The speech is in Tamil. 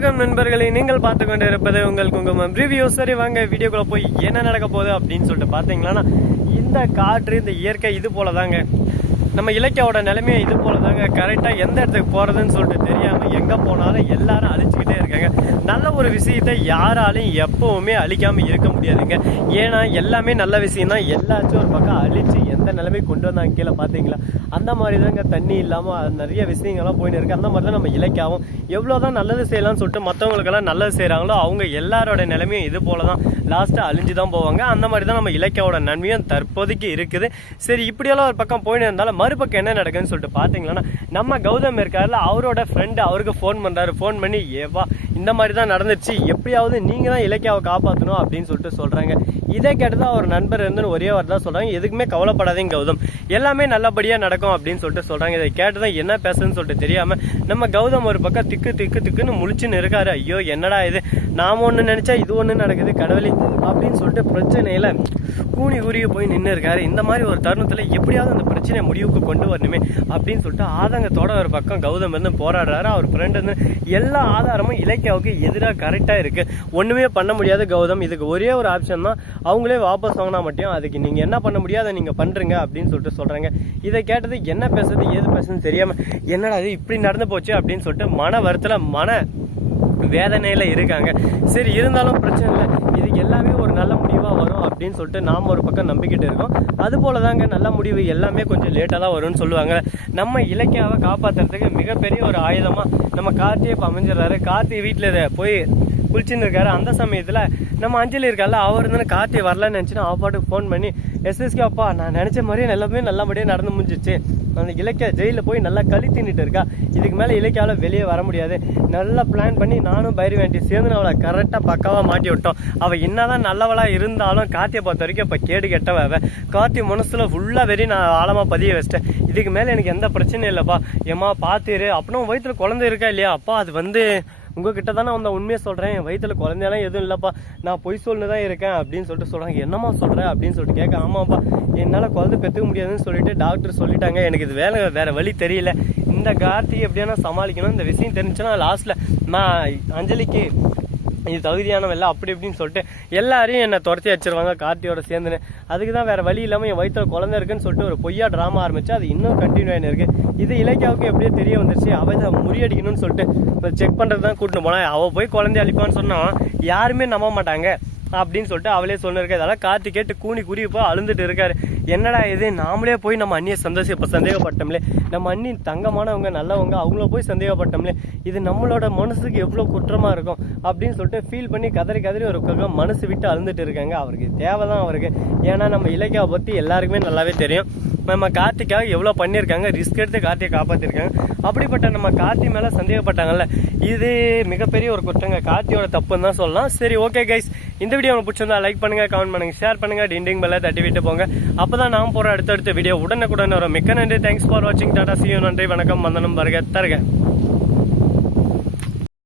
வணக்கம் நண்பர்களே, நீங்கள் பார்த்து கொண்டு இருப்பது உங்கள் குங்குமம் ரிவ்யூ. சரி வாங்க வீடியோக்குள்ள போய் என்ன நடக்க போகுது அப்படின்னு சொல்லிட்டு பார்த்தீங்களா, இந்த காற்று இந்த இயற்கை இது போல தாங்க. நம்ம இலக்கியாவோட நிலைமையை இது போல தாங்க. கரெக்டாக எந்த இடத்துக்கு போகிறதுன்னு சொல்லிட்டு தெரியாமல் எங்கே போனாலும் எல்லாரும் அழிச்சுக்கிட்டே இருக்காங்க. நல்ல ஒரு விஷயத்தை யாராலையும் எப்பவுமே அழிக்காமல் இருக்க முடியாதுங்க. ஏன்னா எல்லாமே நல்ல விஷயம் தான். எல்லாச்சும் ஒரு பக்கம் அழிச்சு எந்த நிலைமை கொண்டு வந்தாங்க கீழே பார்த்தீங்களா, அந்த மாதிரி தாங்க. தண்ணி இல்லாமல் நிறைய விஷயங்கள்லாம் போயின்னு இருக்குது. அந்த மாதிரி தான் நம்ம இலக்கியாவும் எவ்வளோதான் நல்லது செய்யலாம்னு சொல்லிட்டு மற்றவங்களுக்கெல்லாம் நல்லது செய்கிறாங்களோ அவங்க எல்லாரோட நிலைமையும் இது போல தான். லாஸ்ட்டாக அழிஞ்சு தான் போவாங்க. அந்த மாதிரி தான் நம்ம இலக்கியாவோட நன்மையும் தற்போதைக்கு இருக்குது. சரி, இப்படியெல்லாம் ஒரு பக்கம் போயின்னு இருந்தாலும் மறுபக்கம் என்ன நடக்குதுன்னு சொல்லிட்டு பார்த்தீங்கன்னா, நம்ம கௌதம் இருக்காருல, அவரோட ஃப்ரெண்டு அவருக்கு ஃபோன் பண்ணுறாரு. ஃபோன் பண்ணி ஏவா இந்த மாதிரி தான் நடந்துச்சு, எப்படியாவது நீங்கள் தான் இலக்கியாவை காப்பாற்றணும் அப்படின்னு சொல்லிட்டு சொல்கிறாங்க. இதை கேட்டுதான் அவர் நண்பர் இருந்து ஒரே வார்த்தை தான் சொல்கிறாங்க, எதுக்குமே கவலைப்படாதீங்க கௌதம், எல்லாமே நல்லபடியாக நடக்கும் அப்படின்னு சொல்லிட்டு சொல்கிறாங்க. இதை கேட்டுதான் என்ன பேசுன்னு சொல்லிட்டு தெரியாமல் நம்ம கௌதம் ஒரு பக்கம் திக்குன்னு முழிச்சுன்னு இருக்காரு. ஐயோ என்னடா இது, நாம ஒன்று நினச்சா இது ஒன்று நடக்குது கடவுளே அப்படின்னு சொல்லிட்டு பிரச்சனையில் கூனி குறுகி போய் நின்று இருக்காரு. இந்த மாதிரி ஒரு தருணத்தில் எப்படியாவது அந்த பிரச்சனையை முடிவுக்கு கொண்டு வரணுமே அப்படின்னு சொல்லிட்டு ஆதங்கத்தோட ஒரு பக்கம் கௌதம் இருந்து போராடுறாரு. அவர் ஃப்ரெண்டு வந்து எல்லா ஆதாரமும் இலக்கியாவுக்கு எதிராக கரெக்டாக இருக்குது, ஒன்றுமே பண்ண முடியாது கௌதம், இதுக்கு ஒரே ஒரு ஆப்ஷன் தான், அவங்களே வாபஸ் வாங்கினா மட்டும் அதுக்கு நீங்கள் என்ன பண்ண முடியாது, அதை நீங்கள் பண்ணுறீங்க அப்படின்னு சொல்லிட்டு சொல்கிறாங்க. இதை கேட்டது என்ன பேசுறது ஏது பேசுறதுன்னு தெரியாமல் என்னடா அது இப்படி நடந்து போச்சு அப்படின்னு சொல்லிட்டு மன வருத்தத்தில் மன வேதனையில் இருக்காங்க. சரி, இருந்தாலும் பிரச்சனை இல்லை, இதுக்கு எல்லாமே ஒரு நல்ல முடிவாக வரும் அப்படின்னு சொல்லிட்டு நாம் ஒரு பக்கம் நம்பிக்கிட்டு இருக்கோம். அது போல தாங்க நல்ல முடிவு எல்லாமே கொஞ்சம் லேட்டாக தான் வரும்னு சொல்லுவாங்க. நம்ம இலக்கியாவை காப்பாற்றுறதுக்கு மிகப்பெரிய ஒரு ஆயுதமாக நம்ம கார்த்தியை இப்போ அமைஞ்சிடறாரு. கார்த்தி வீட்டில் போய் குளிச்சுன்னு இருக்காரு. அந்த சமயத்தில் நம்ம அஞ்சலி இருக்கால, அவர் இருந்தாலும் கார்த்தி வரலன்னு நினச்சினா அவ பாட்டுக்கு ஃபோன் பண்ணி எஸ்எஸ்கே அப்பா நான் நினச்ச மாதிரியே நல்லபடியாக நடந்து முடிஞ்சிச்சு, அந்த இலக்கியா ஜெயிலில் போய் நல்லா களி தின்னுட்டு இருக்கா, இதுக்கு மேலே இலக்கியாவில் வெளியே வர முடியாது, நல்லா பிளான் பண்ணி நானும் பைரவேண்டி சேர்ந்து அவளை கரெக்டாக பக்காவாக மாட்டி விட்டோம். அவள் என்னதான் நல்லவளாக இருந்தாலும் கார்த்தியை பொறுத்த வரைக்கும் இப்போ கேடு கெட்டவ. கார்த்தி மனசில் ஃபுல்லாக வெறி நான் ஆழமாக பதிய வச்சிட்டேன். இதுக்கு மேலே எனக்கு எந்த பிரச்சனையும் இல்லைப்பா, ஏம்மா பார்த்துரு, அப்படின்னா வயிற்றுல குழந்தை இருக்கா இல்லையா, அப்பா அது வந்து உங்ககிட்ட தானே அந்த உண்மையை சொல்கிறேன், என் வயிற்றுல குழந்தையெல்லாம் எதுவும் இல்லைப்பா, நான் பொய் சொல்லிட்டு தான் இருக்கேன் அப்படின்னு சொல்லிட்டு சொல்கிறாங்க. என்னம்மா சொல்கிறேன் அப்படின்னு சொல்லிட்டு கேட்க, ஆமாப்பா என்னால் குழந்தை பெற்றுக்க முடியாதுன்னு சொல்லிட்டு டாக்டர் சொல்லிட்டாங்க, எனக்கு இது வேறு வழி தெரியல, இந்த கார்த்தி எப்படியானா சமாளிக்கணும், இந்த விஷயம் தெரிஞ்சுன்னா லாஸ்ட்டில் நான் அஞ்சலிக்கு இது தகுதியானவல்ல அப்படி இப்படின்னு சொல்லிட்டு எல்லாரையும் என்னை துரத்தி வச்சிருவாங்க கார்த்தியோட சேர்ந்துன்னு. அதுக்கு தான் வேறு வழி இல்லாமல் என் வயிற்றுல குழந்தை இருக்குன்னு சொல்லிட்டு ஒரு பொய்யா ட்ராமா ஆரம்பிச்சு அது இன்னும் கண்டினியூ ஆகின்னு இருக்குது. இது இலக்கியாவுக்கு எப்படியோ தெரிய வந்துருச்சு, அவள் அதை முறியடிக்கணும்னு சொல்லிட்டு செக் பண்ணுறது தான் கூட்டின்னு போனால், அவள் போய் குழந்தை அழிப்பான்னு சொன்னால் யாருமே நம்ப மாட்டாங்க அப்படின்னு சொல்லிட்டு அவளே சொன்னிருக்கா. இதெல்லாம் கார்த்தி கேட்டு கூனி குறுகி போய் அழுந்துட்டு இருக்காரு. என்னடா இது, நாமளே போய் நம்ம அண்ணியை சந்தேகப்பட்டோம்லே, நம்ம அண்ணி தங்கமானவங்க நல்லவங்க, அவங்கள போய் சந்தேகப்பட்டோம்லே, இது நம்மளோட மனசுக்கு எவ்வளோ குற்றமாக இருக்கும் அப்படின்னு சொல்லிட்டு ஃபீல் பண்ணி கதறி ஒரு பக்கம் மனசு விட்டு அழுந்துட்டு இருக்காங்க. அவருக்கு தேவைதான் அவருக்கு, ஏன்னா நம்ம இலக்கியாவை பற்றி எல்லாருக்குமே நல்லாவே தெரியும். நம்ம கார்த்திக்காக எவ்வளோ பண்ணியிருக்காங்க, ரிஸ்க் எடுத்து கார்த்தியை காப்பாற்றிருக்காங்க. அப்படிப்பட்ட நம்ம கார்த்தி மேலே சந்தேகப்பட்டாங்கல்ல, இது மிகப்பெரிய ஒரு குற்றங்க, கார்த்தியோட தப்புன்னு தான் சொல்லலாம். சரி ஓகே கைஸ், இந்த வீடியோ உங்களுக்கு பிடிச்சிருந்தா லைக் பண்ணுங்கள், கமெண்ட் பண்ணுங்கள், ஷேர் பண்ணுங்கள், டிண்டிங் பெல்லை தட்டி விட்டு போங்க. அப்போ தான் நான் போகிற அடுத்தடுத்த வீடியோ உடனுக்குடன் வரும். மிக்க நன்றி, தேங்க்ஸ் ஃபார் வாட்சிங், டாடா, see you, நன்றி, வணக்கம், வந்தனம், வருக தருக.